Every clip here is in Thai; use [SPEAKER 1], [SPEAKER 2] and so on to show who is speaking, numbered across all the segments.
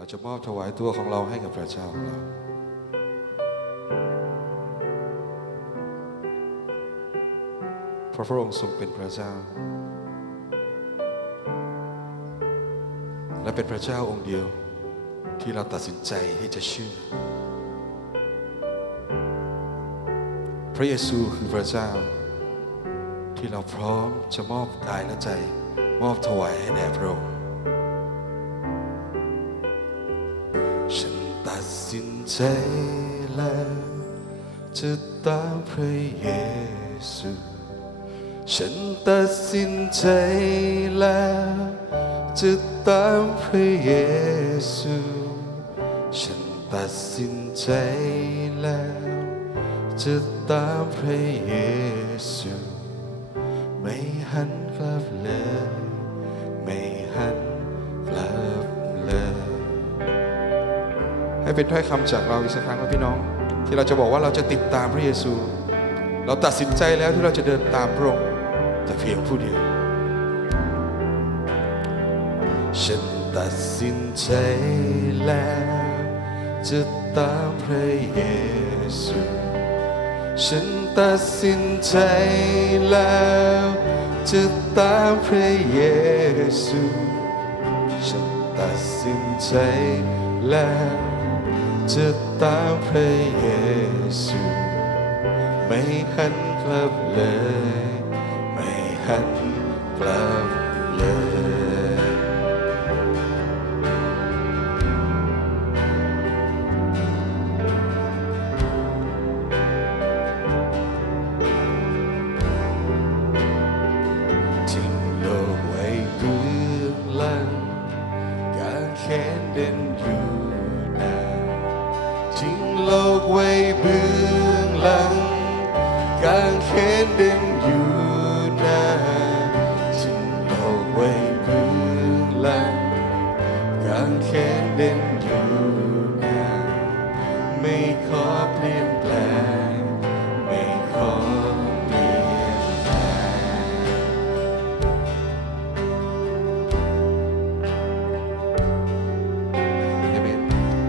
[SPEAKER 1] เราจะมอบถวายตัวของเราให้กับพระเจ้าของเราเพราะพระองค์ทรงเป็นพระเจ้า และเป็นพระเจ้าองค์เดียวที่เราตัดสินใจที่จะเชื่อ พระเยซูคือพระเจ้า ที่เราพร้อมจะมอบกายและใจ มอบถวายให้แด่พระองค์ ใจแล้วจะตามพระเยซูฉันตัดสินใจแล้วจะตามพระเยซูฉันตัดสินใจแล้วจะตามพระเยซูไม่หันกลับเลย ให้เป็นถ้อยคำจากเราอีกสักครั้งนะพี่น้อง ที่เราจะบอกว่าเราจะติดตามพระเยซู เราตัดสินใจแล้วที่เราจะเดินตามพระองค์แต่เพียงผู้เดียว ฉันตัดสินใจแล้ว จะตามพระเยซูฉันตัดสินใจแล้ว จะตามพระเยซูฉันตัดสินใจแล้ว จะตามพระเยซูไม่หันกลับเลย ไม่หันกลับเลย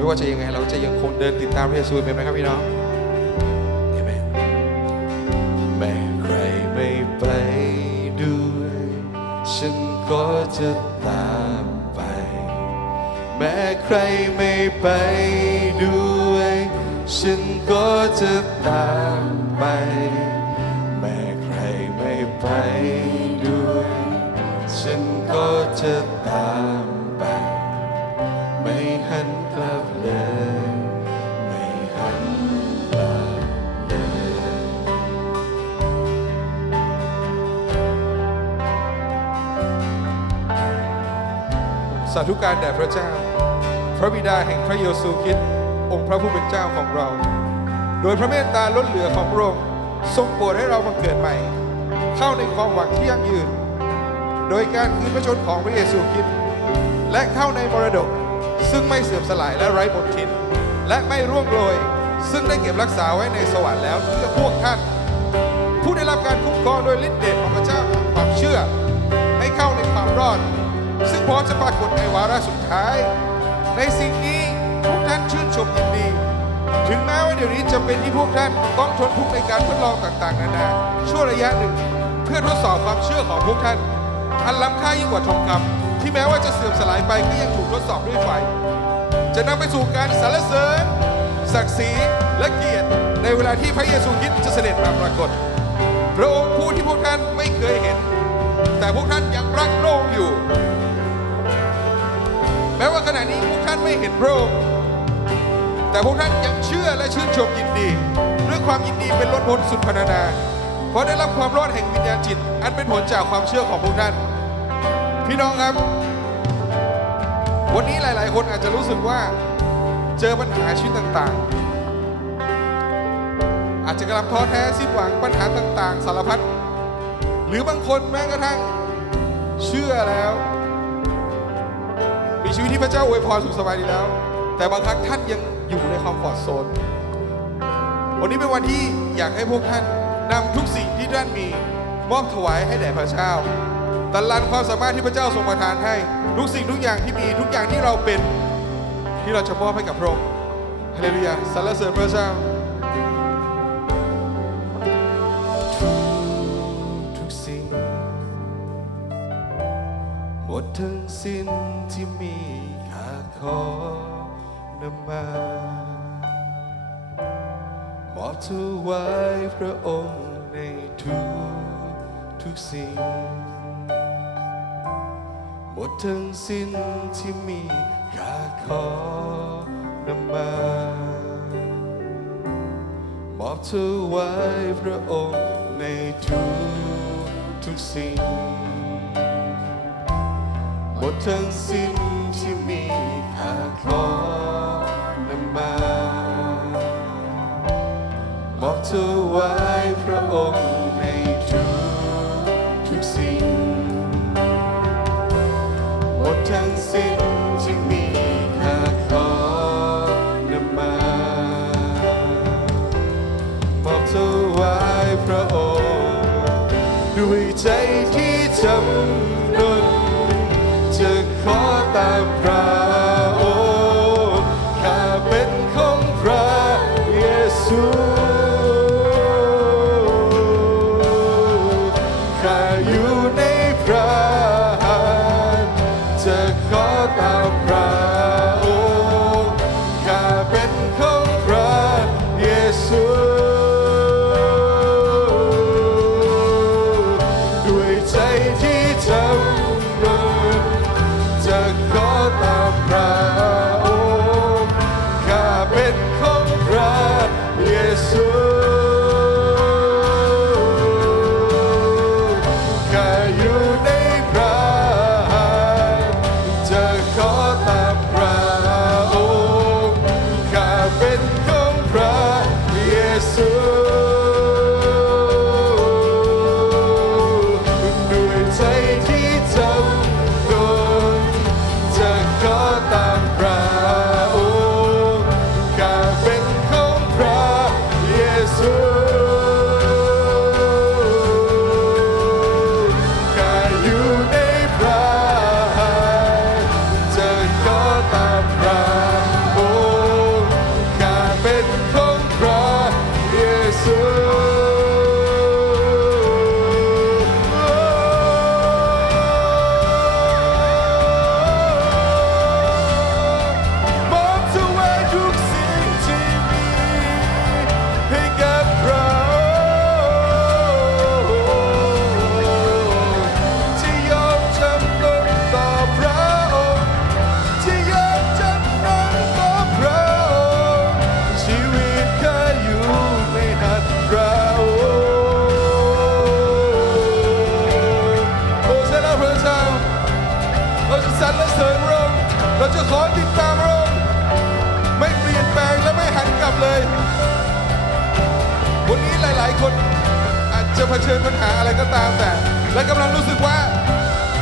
[SPEAKER 1] ไม่ว่าจะยังไงเราจะยังคงเดินติดตามพระเยซูเป็นไหมครับพี่น้องเอเมนแม้ใครไม่ไปด้วย ฉันก็จะตามไป แม้ใครไม่ไปด้วย ฉันก็จะตามไป แม้ใครไม่ไปด้วย ฉันก็จะตาม สาธุการแด่พระเจ้า พระบิดาแห่งพระเยซูคริสต์องค์พระผู้เป็นเจ้าของเรา โดยพระเมตตาล้นเหลือของพระองค์ทรงโปรดให้เราบังเกิดใหม่ เข้าในความหวังที่ยั่งยืน โดยการคืนพระชนของพระเยซูคริสต์และเข้าในมรดกซึ่งไม่เสื่อมสลายและไร้มนทินและไม่ร่วงโรยซึ่งได้เก็บรักษาไว้ในสวรรค์แล้วเพื่อพวกท่าน ซึ่งพร้อมจะปรากฏในวาระสุดท้าย ในสิ่งนี้พวกท่านชื่นชมยินดี ถึงแม้ว่าเดี๋ยวนี้จะเป็นที่พวกท่านต้องทนทุกข์ในการทดลองต่างๆ นานาชั่วระยะหนึ่ง เพื่อทดสอบความเชื่อของพวกท่าน อันล้ำค่ายิ่งกว่าทองคำที่แม้ว่าจะเสื่อมสลายไปก็ยังถูกทดสอบด้วยไฟจะนำไปสู่การสรรเสริญศักดิ์ศรีและเกียรติในเวลาที่พระเยซูคริสต์จะเสด็จมาปรากฏ พระองค์ผู้ที่พวกท่านไม่เคยเห็น แต่พวกท่านยังรักพระอยู่ ม้ว่าขณะนี้พวกท่านไม่เห็นพระองค์แต่พวกท่านยังเชื่อและชื่นชมยินดี ด้วยความยินดีเป็นล้นพ้นสุดพรรณนาเพราะได้รับความรอดแห่งวิญญาณจิต อันเป็นผลจากความเชื่อของพวกท่าน พี่น้องครับ วันนี้หลาย ๆ คนอาจจะรู้สึกว่าเจอปัญหาชีวิตต่าง ๆ อาจจะกำลังท้อแท้สิ้นหวังปัญหาต่าง ๆ สารพัดหรือบางคนแม้กระทั่งเชื่อแล้ว มีชีวิตที่พระเจ้าอวยพรสุขสบายดีแล้ว แต่บางครั้งท่านยังอยู่ในคอมฟอร์ทโซน วันนี้เป็นวันที่อยากให้พวกท่านนำทุกสิ่งที่ท่านมีมอบถวายให้แด่พระเจ้าตลันความสามารถที่พระเจ้าทรงประทานให้ ทุกสิ่งทุกอย่างที่มีทุกอย่างที่เราเป็นที่เราจะมอบให้กับพระองค์ฮาเลลูยาสรรเสริญพระเจ้า ทั้งสิ้นที่มีค่าขอนำมามอบถวายพระองค์ในทุกทุกสิ่ง หมดทั้งสิ้นที่มีค่าขอนำมามอบถวายพระองค์ในทุกทุกสิ่ง หมดทั้งสิ้นที่มีค่าขอนำมามอบถวายพระองค์ในทุกทุกสิ่งหมดทั้งสิ้นที่มีค่าขอนำมามอบถวายพระองค์ ด้วยใจที่จำนน จะขอตามพระ ขอติดตามพระองค์ไม่เปลี่ยนแปลงและไม่หันกลับเลย วันนี้หลายๆ คนอาจจะเผชิญปัญหาอะไรก็ตามแต่ และกำลังรู้สึกว่า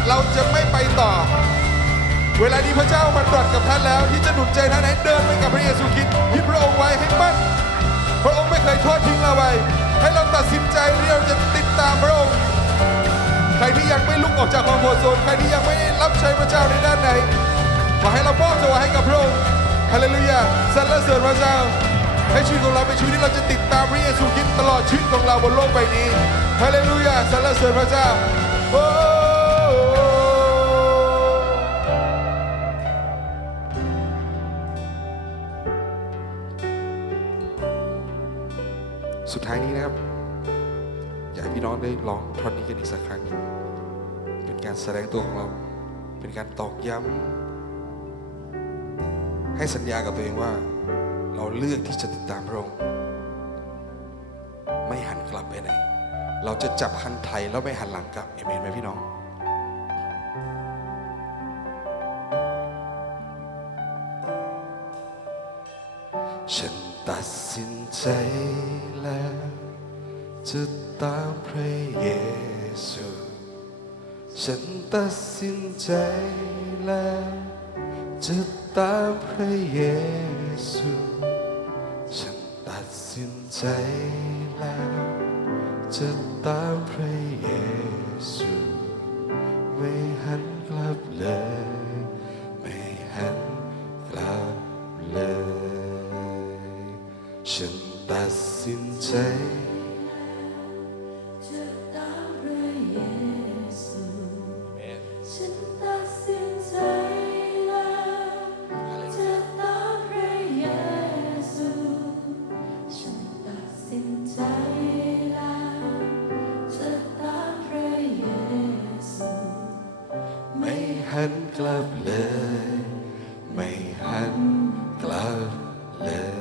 [SPEAKER 1] เราจะไม่ไปต่อ เวลานี้พระเจ้ามาตรัสกับท่านแล้ว ที่จะหนุนใจท่านให้เดินไปกับพระเยซูคริสต์ยึดพระองค์ไว้ให้มั่นพระองค์ไม่เคยทอดทิ้งเราไว้ให้เราตัดสินใจที่เราจะติดตามพระองค์ใครที่ยังไม่ลุกออกจากคอมฟอร์ทโซนใครที่ยังไม่รับใช้พระเจ้าในด้านไหน ขอให้เรามอบถวายให้กับพระองค์ฮาเลลูยาสรรเสริญพระเจ้า ให้ชีวิตของเราเป็นชีวิตที่เราจะติดตามพระเยซูคริสต์ตลอดชีวิตของเราบนโลกใบนี้ฮาเลลูยาสรรเสริญพระเจ้าโอ้สุดท้ายนี้นะครับ อยากให้พี่น้องได้ลองท่อนนี้กันอีกสักครั้ง เป็นการแสดงตัวของเรา เป็นการตอกย้ำ ให้สัญญากับตัวเองว่า เราเลือกที่จะติดตามพระองค์ไม่หันกลับไปไหน เราจะจับคันไทยแล้วไม่หันหลังกลับเอเมนไหมพี่น้องฉันตัดสินใจแล้ว จะตามพระเยซู ฉันตัดสินใจแล้วจะ ตามพระเยซูฉันตัดสินใจแล้ว จะตามพระเยซู ไม่หันกลับเลย ไม่หันกลับ
[SPEAKER 2] เลย